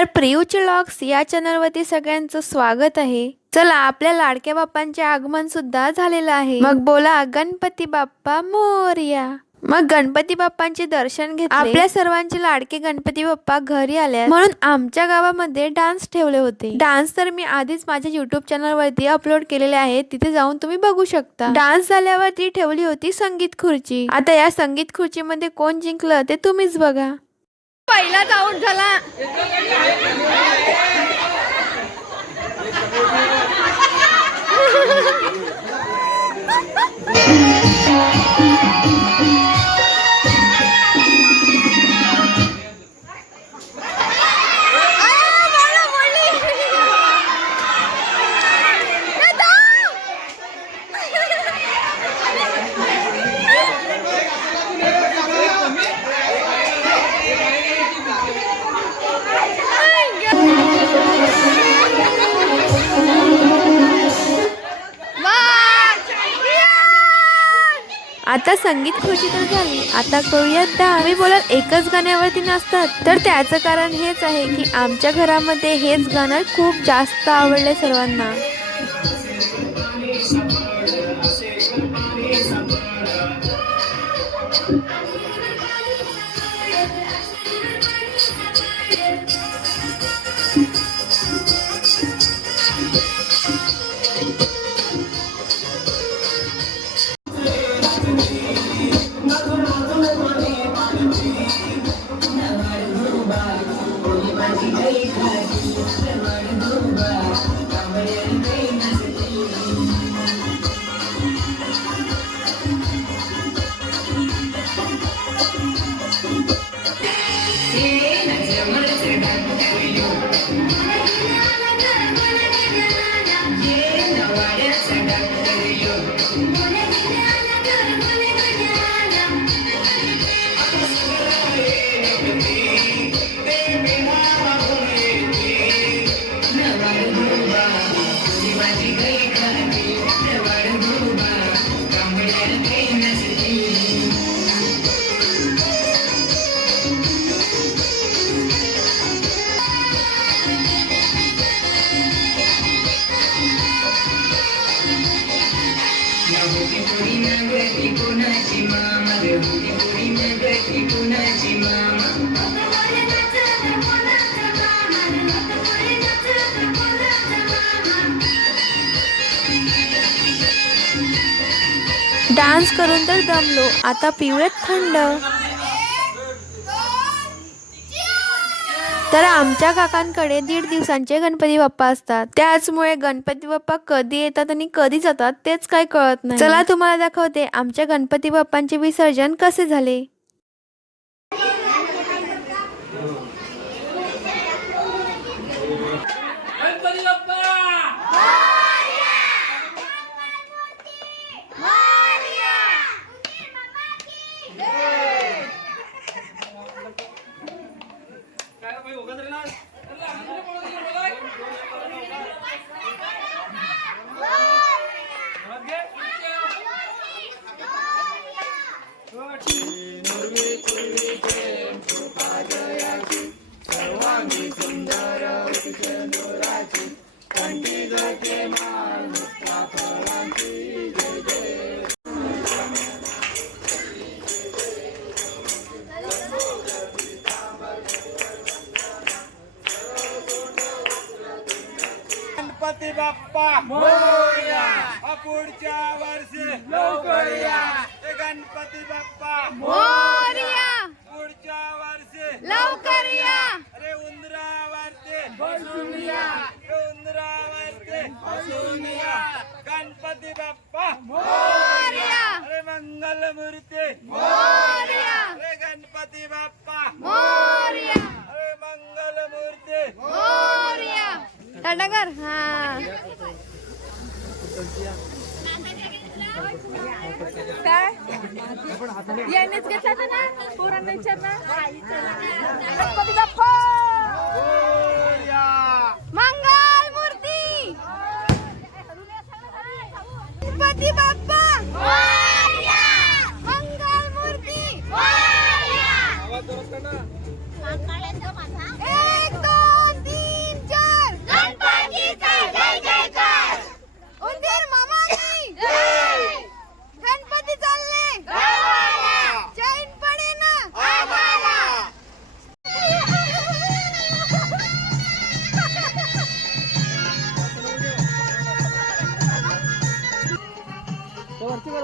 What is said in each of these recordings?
तर प्रियूचे लॉक्स या चॅनलवरती सगळ्यांचं स्वागत आहे. चला आपल्या लाडक्या बाप्पांचे आगमन सुद्धा झालेलं आहे. मग बोला गणपती बाप्पा मोरया. मग गणपती बाप्पांचे दर्शन घेतले. आपल्या सर्वांचे लाडके गणपती बाप्पा घरी आले म्हणून आमच्या गावामध्ये डान्स ठेवले होते. डान्स तर मी आधीच माझ्या युट्यूब चॅनल वरती अपलोड केलेले आहे तिथे जाऊन तुम्ही बघू शकता. डान्स झाल्यावरती ठेवली होती संगीत खुर्ची. आता या संगीत खुर्चीमध्ये कोण जिंकलं ते तुम्हीच बघा. पहिलाच आउट झाला. आता संगीत खुशी तर झाली. आता करूयात दा मी बोलत एकच गाण्यावरती नसतात तर त्याचं कारण हेच आहे की आमच्या घरामध्ये हेच गाणं खूप जास्त आवडले सर्वांना. Amen. डान्स करून तर दमलो. आता पिऊयात थंड. तर आमच्या काकांकडे दीड दिवसांचे गणपती बाप्पा असतात. त्याचमुळे गणपती बाप्पा कधी येतात आणि कधी जातात तेच काय कळत नाही. चला तुम्हाला दाखवते आमच्या गणपती बाप्पांचे विसर्जन कसे झाले. सुंदर कंठी गणपती बाप्पा मोरया पुढच्या वर्षी. लवकर या हे गणपती बाप्पा मोरया. पुढच्या वर्षी. लवकर या अरे उंदरावरती. बसून या हे उंदरावरती. बसून या गणपती बाप्पा मोरया. अरे मंगल मूर्ती मोरया. अरे गणपती बाप्पा मोरया. अरे मंगल मूर्ती मोरया तडागर हा. काय? यांनीच घेतला ना? पोरांना विचार ना.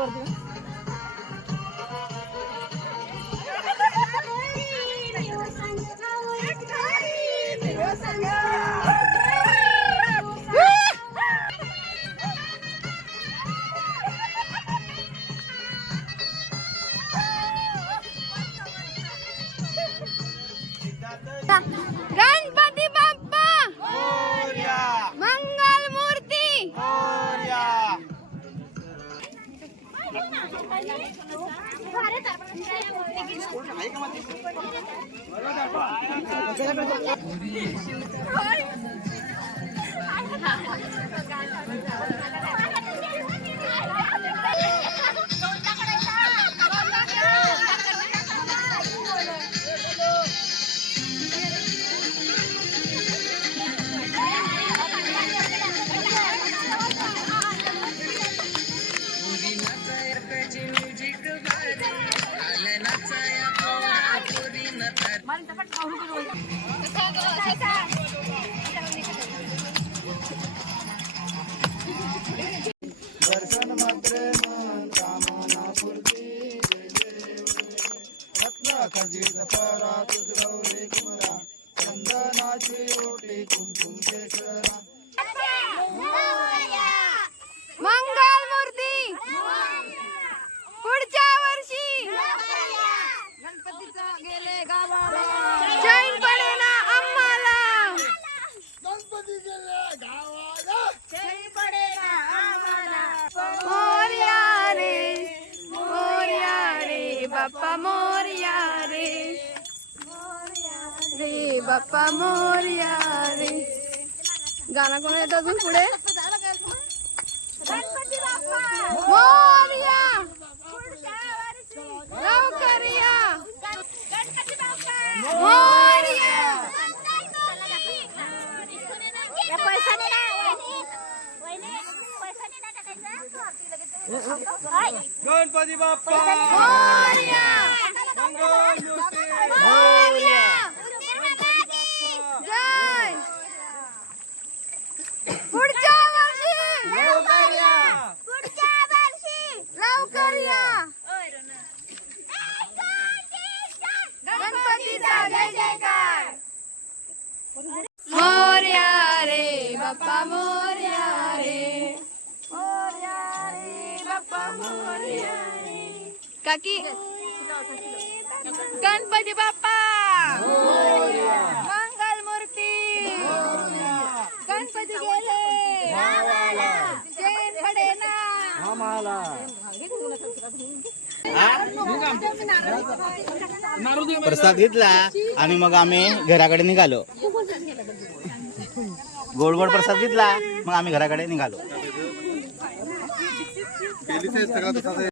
வருது ঘরে દર્શન માત્ર કામના પૂર્તિ ખંજીર પરા તુજરવરે કુમરા ચંદનાચી કુમકુમ કેસરા मोर्या रे गाणं कोण येतं अजून पुढे? मोर्या. लवकर या मोर्या गणपती बाप्पा. मोर्या मंगल मूर्ती मोर्या जय पुढच्या वर्षी लवकर या. लवकर या गणपतीचा जय जयकार मोर्या रे बाप्पा मोर्या रे मोर्या रे बाप्पा मोर्या रे काकी गणपती बाप्पा. मंगल मूर्ती. गणपती गेले. जैन खडे ना प्रसाद घेतला आणि मग आम्ही घराकडे निघालो. गोड गोड प्रसाद घेतला मग आम्ही घराकडे निघालो.